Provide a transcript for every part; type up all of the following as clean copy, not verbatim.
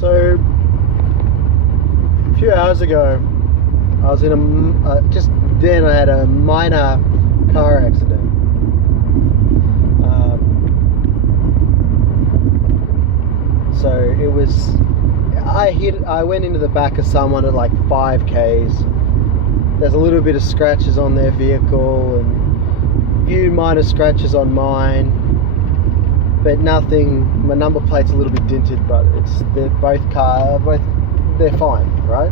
So, a few hours ago, I was in just then I had a minor car accident. So it was, I went into the back of someone at like 5 Ks. There's a little bit of scratches on their vehicle and a few minor scratches on mine, but nothing. My number plate's a little bit dinted, but they're fine, right?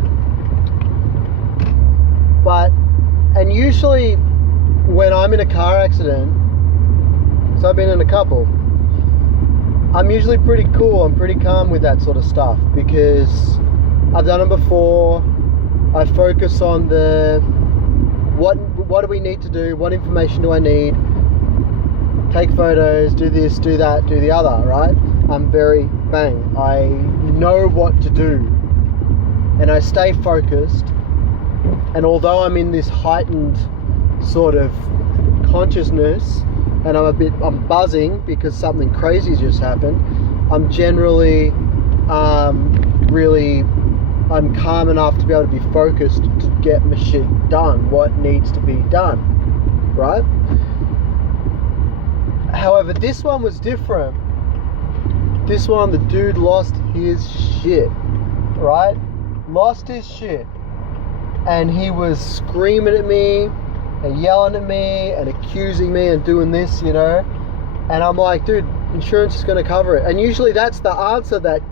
And usually when I'm in a car accident, so I've been in a couple, I'm usually pretty cool, I'm pretty calm with that sort of stuff because I've done it before. I focus on what do we need to do, what information do I need, take photos, do this, do that, do the other, right? I'm very bang. I know what to do and I stay focused. And although I'm in this heightened sort of consciousness and I'm buzzing because something crazy just happened, I'm generally I'm calm enough to be able to be focused to get my shit done, what needs to be done, right? However, this one was different. This one, the dude lost his shit, right? Lost his shit. And he was screaming at me and yelling at me and accusing me and doing this, you know. And I'm like, dude, insurance is going to cover it. And usually that's the answer that,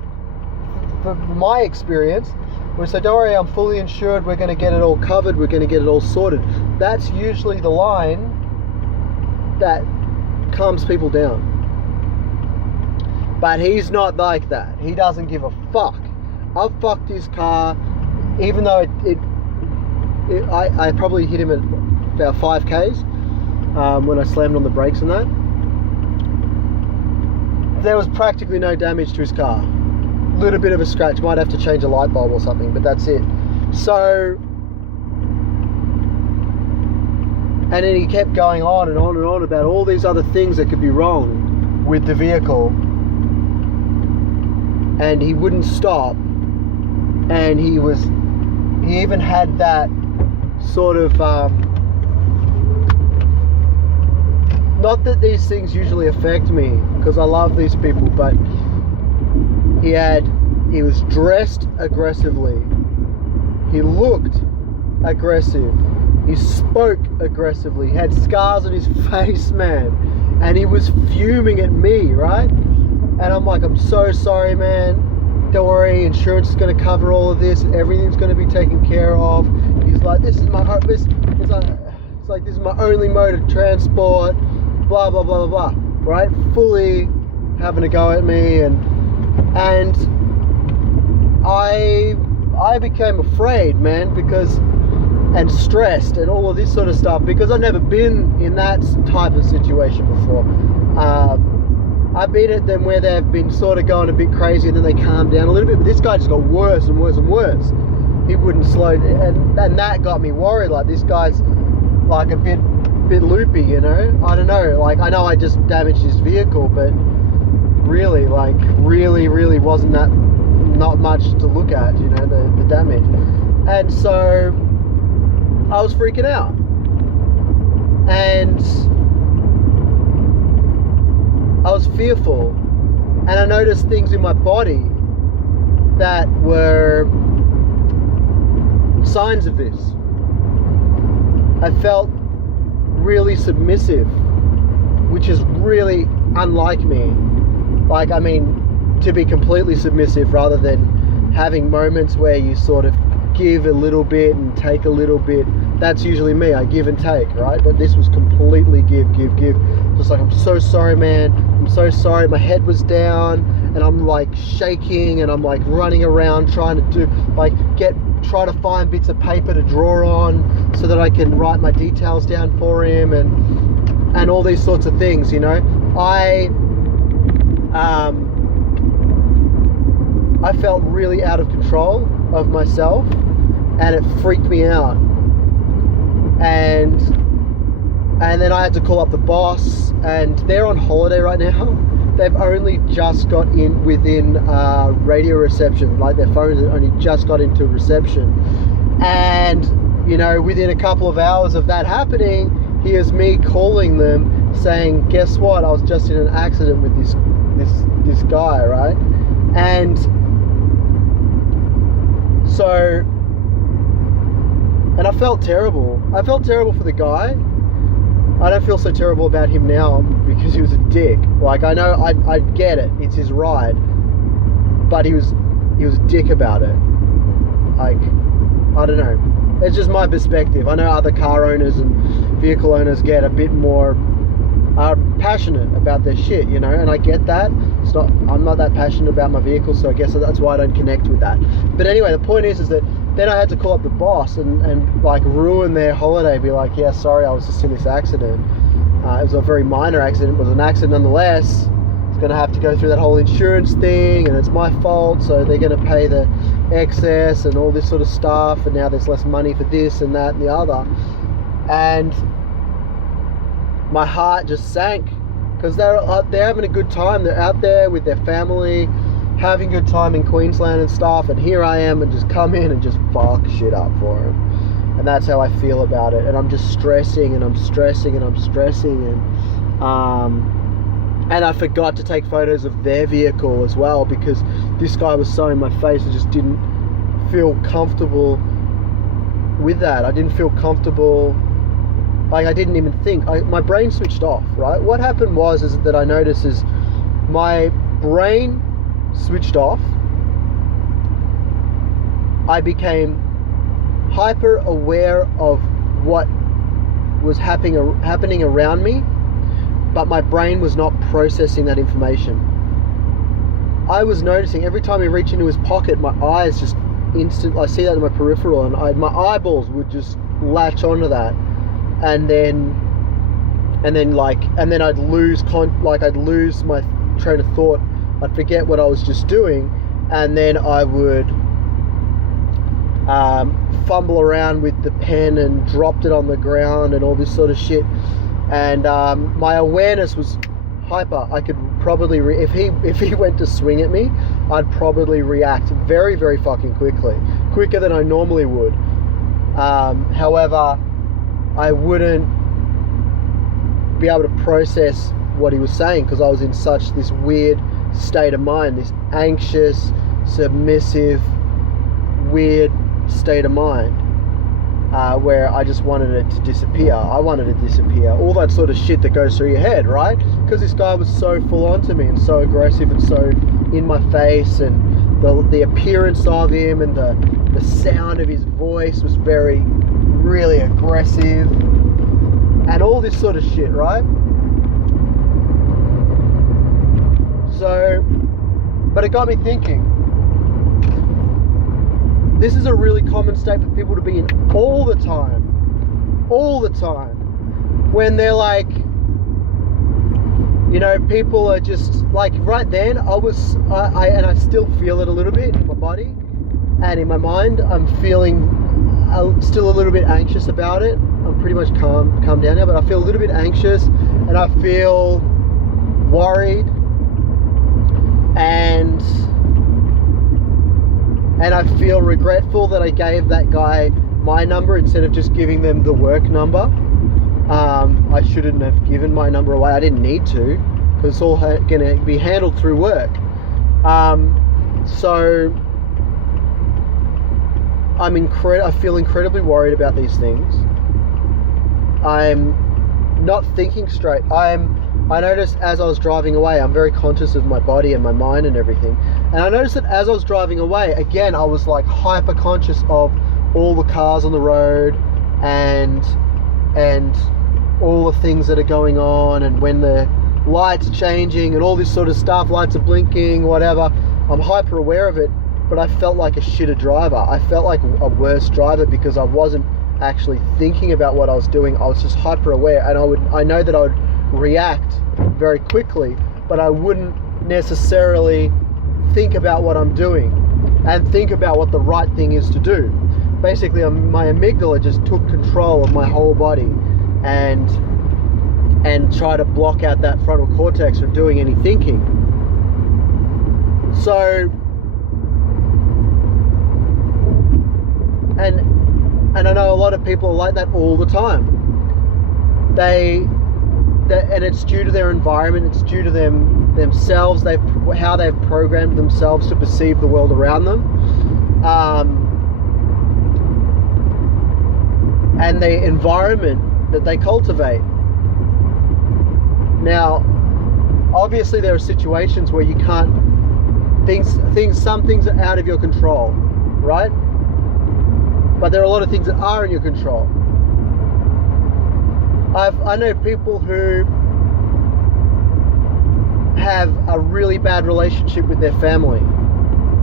from my experience, we say, don't worry, I'm fully insured, we're going to get it all covered, we're going to get it all sorted. That's usually the line that calms people down. But he's not like that. He doesn't give a fuck. I fucked his car, even though I probably hit him at about 5 Ks when I slammed on the brakes and that. There was practically no damage to his car. Little bit of a scratch, might have to change a light bulb or something, but that's it. So, and then he kept going on and on and on about all these other things that could be wrong with the vehicle, and he wouldn't stop. And he even had that sort of not that these things usually affect me because I love these people, but he was dressed aggressively, he looked aggressive, he spoke aggressively, he had scars on his face, man, and he was fuming at me, right? And I'm like, I'm so sorry, man, don't worry, insurance is going to cover all of this, everything's going to be taken care of. He's like, this is my this is my only mode of transport, blah blah blah blah blah, right? Fully having a go at me, and I became afraid, man, and stressed and all of this sort of stuff because I've never been in that type of situation before. I've been at them where they've been sort of going a bit crazy and then they calm down a little bit, but this guy just got worse and worse and worse. He wouldn't slow, and that got me worried. Like, this guy's like a bit loopy, you know. I don't know. Like, I know I just damaged his vehicle, but really, like, really wasn't that not much to look at, you know, the damage. And so I was freaking out, and I was fearful, and I noticed things in my body that were signs of this. I felt really submissive, which is really unlike me. Like, I mean, to be completely submissive rather than having moments where you sort of give a little bit and take a little bit. That's usually me. I give and take, right? But this was completely give. Just like, I'm so sorry, man. I'm so sorry. My head was down and I'm like shaking and I'm like running around trying to try to find bits of paper to draw on so that I can write my details down for him and all these sorts of things, you know. I felt really out of control of myself and it freaked me out. And then I had to call up the boss, and they're on holiday right now, they've only just got in within radio reception, like their phones only just got into reception. And, you know, within a couple of hours of that happening, here's me calling them saying, guess what, I was just in an accident with this guy, right? And so, and I felt terrible. I felt terrible for the guy. I don't feel so terrible about him now because he was a dick. Like, I know, I get it, it's his ride, but he was a dick about it. Like, I don't know. It's just my perspective. I know other car owners and vehicle owners get a bit more passionate about their shit, you know, and I get that. I'm not that passionate about my vehicle, so I guess that's why I don't connect with that. But anyway, the point is that then I had to call up the boss and like ruin their holiday, be like, yeah, sorry, I was just in this accident. It was a very minor accident, it was an accident nonetheless. It's going to have to go through that whole insurance thing, and it's my fault, so they're going to pay the excess and all this sort of stuff, and now there's less money for this and that and the other. And my heart just sank, because they're having a good time. They're out there with their family, having a good time in Queensland and stuff, and here I am and just come in and just fuck shit up for them. And that's how I feel about it. And I'm just stressing and I'm stressing and I'm stressing, and I forgot to take photos of their vehicle as well, because this guy was so in my face. I just didn't feel comfortable with that. I didn't feel comfortable. Like, I didn't even think. My brain switched off, right? What happened is that I noticed is my brain switched off. I became hyper aware of what was happening around me, but my brain was not processing that information. I was noticing every time he reached into his pocket, my eyes just I see that in my peripheral, and my eyeballs would just latch onto that, and then I'd lose I'd lose my train of thought. I'd forget what I was just doing, and then I would fumble around with the pen and dropped it on the ground and all this sort of shit. And my awareness was hyper. I could probably if he went to swing at me, I'd probably react very, very fucking quicker than I normally would. However, I wouldn't be able to process what he was saying, because I was in such this weird state of mind, this anxious, submissive, weird state of mind, where I just wanted it to disappear. I wanted it to disappear. All that sort of shit that goes through your head, right? Because this guy was so full on to me and so aggressive and so in my face, and the appearance of him and the sound of his voice was really aggressive, and all this sort of shit, right? So, but it got me thinking. This is a really common state for people to be in all the time. When they're like, you know, people are just like, right then I still feel it a little bit in my body and in my mind. I'm feeling still a little bit anxious about it. I'm pretty much calm down now, but I feel a little bit anxious, and I feel worried, and I feel regretful that I gave that guy my number instead of just giving them the work number. I shouldn't have given my number away. I didn't need to, because it's all going to be handled through work. So I feel incredibly worried about these things. I'm not thinking straight. I noticed as I was driving away, I'm very conscious of my body and my mind and everything. And I noticed that as I was driving away, again, I was like hyper conscious of all the cars on the road and all the things that are going on, and when the lights are changing and all this sort of stuff, lights are blinking, whatever. I'm hyper aware of it, but I felt like a shitter driver. I felt like a worse driver because I wasn't actually thinking about what I was doing. I was just hyper aware, and I know that I would react very quickly, but I wouldn't necessarily think about what I'm doing and think about what the right thing is to do. Basically, my amygdala just took control of my whole body, and and try to block out that frontal cortex from doing any thinking. So, and I know a lot of people are like that all the time. And it's due to their environment, it's due to themselves, how they've programmed themselves to perceive the world around them, and the environment that they cultivate. Now, obviously there are situations where you can't, some things are out of your control, right? But there are a lot of things that are in your control. I know people who have a really bad relationship with their family.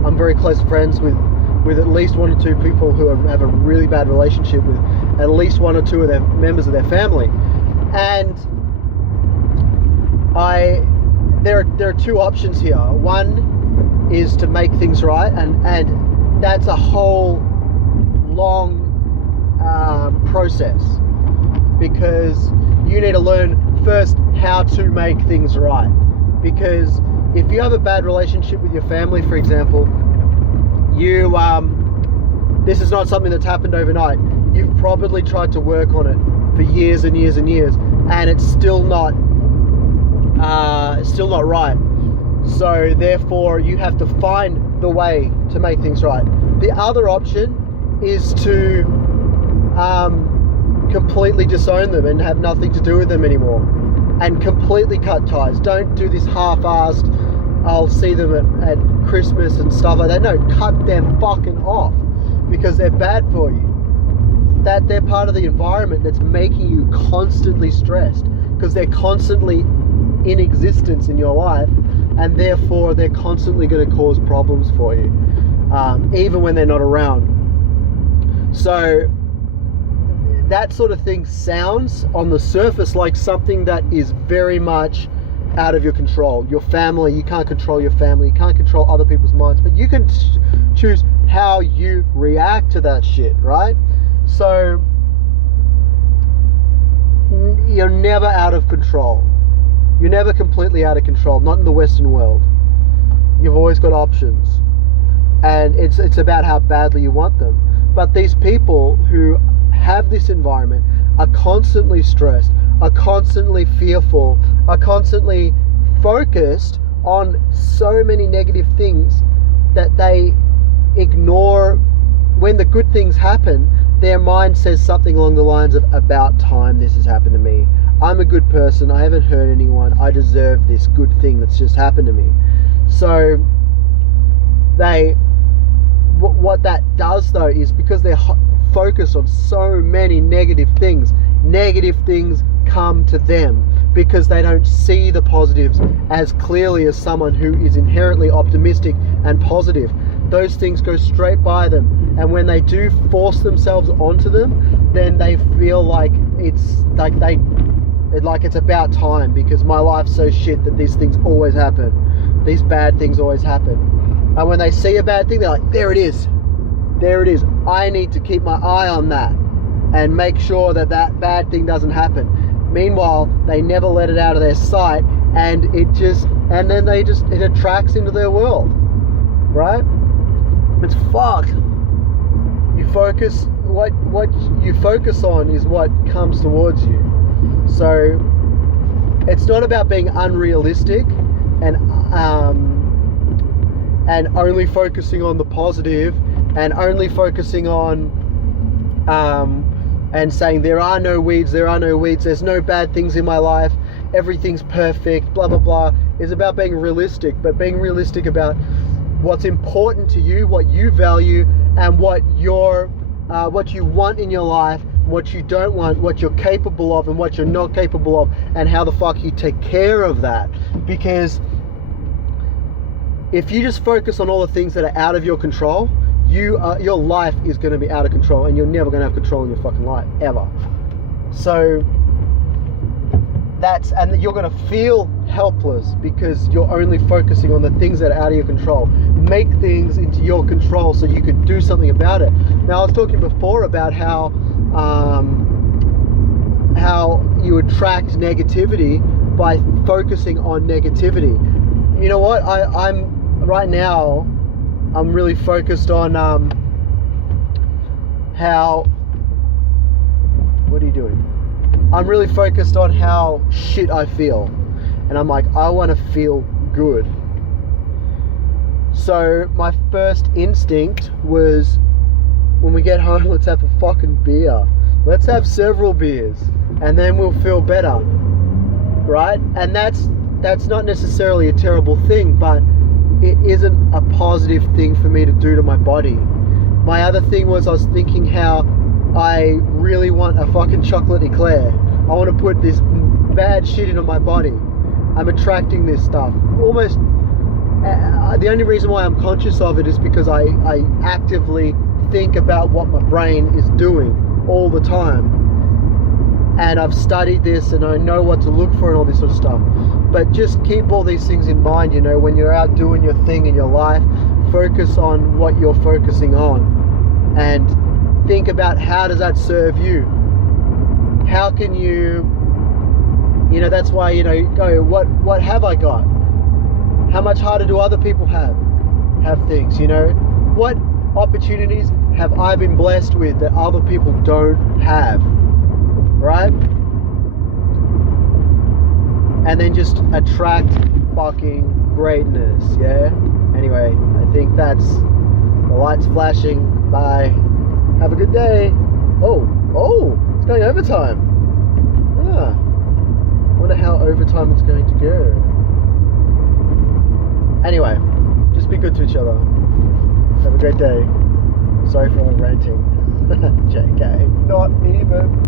I'm very close friends with at least one or two people who have a really bad relationship with at least one or two of their members of their family. And there are two options here. One is to make things right, and that's a whole long process, because you need to learn first how to make things right. Because if you have a bad relationship with your family, for example, this is not something that's happened overnight. You've probably tried to work on it for years and years and years, and it's still not right. So therefore you have to find the way to make things right. The other option is to completely disown them and have nothing to do with them anymore, and completely cut ties. Don't do this half-assed, I'll see them at Christmas and stuff like that. No, cut them fucking off, because they're bad for you. That they're part of the environment that's making you constantly stressed, because they're constantly in existence in your life, and therefore they're constantly going to cause problems for you, even when they're not around. So that sort of thing sounds on the surface like something that is very much out of your control. Your family, you can't control your family, you can't control other people's minds, but you can choose how you react to that shit, right? So you're never out of control. You're never completely out of control, not in the Western world. You've always got options, and it's about how badly you want them. But these people who have this environment are constantly stressed, are constantly fearful, are constantly focused on so many negative things that they ignore. When the good things happen, their mind says something along the lines of, about time this has happened to me. I'm a good person, I haven't hurt anyone, I deserve this good thing that's just happened to me. So what that does though is, because they're focused on so many negative things come to them, because they don't see the positives as clearly as someone who is inherently optimistic and positive. Those things go straight by them, and when they do force themselves onto them, then they feel like it's about time, because my life's so shit that these things always happen, these bad things always happen. And when they see a bad thing, they're like, there it is, I need to keep my eye on that and make sure that bad thing doesn't happen. Meanwhile, they never let it out of their sight, and it attracts into their world, right? It's fucked. What you focus on is what comes towards you. So it's not about being unrealistic and only focusing on the positive, and only focusing on and saying there are no weeds, there's no bad things in my life, everything's perfect, blah blah blah. It's about being realistic, but being realistic about what's important to you, what you value, and what you want in your life, what you don't want, what you're capable of and what you're not capable of, and how the fuck you take care of that. Because if you just focus on all the things that are out of your control, your life is going to be out of control, and you're never going to have control in your fucking life, ever. So and you're going to feel helpless because you're only focusing on the things that are out of your control. Make things into your control so you could do something about it. Now, I was talking before about how you attract negativity by focusing on negativity. You know what? I'm right now, I'm really focused on how. What are you doing? I'm really focused on how shit I feel, and I'm like, I want to feel good. So my first instinct was, when we get home, let's have a fucking beer. Let's have several beers, and then we'll feel better, right? And that's not necessarily a terrible thing, but it isn't a positive thing for me to do to my body. My other thing was, I was thinking how I really want a fucking chocolate eclair. I want to put this bad shit into my body. I'm attracting this stuff. Almost, the only reason why I'm conscious of it is because I actively think about what my brain is doing all the time. And I've studied this and I know what to look for and all this sort of stuff. But just keep all these things in mind, you know, when you're out doing your thing in your life, focus on what you're focusing on. And think about, how does that serve you? How can you know, that's why, you know, go, what have I got? How much harder do other people have things, you know? What opportunities have I been blessed with that other people don't have, right? And then just attract fucking greatness, yeah? Anyway, I think that's, the light's flashing. Bye. Have a good day. Oh, it's going overtime. Wonder how overtime it's going to go. Anyway, just be good to each other. Have a great day. Sorry for ranting. JK. Not even.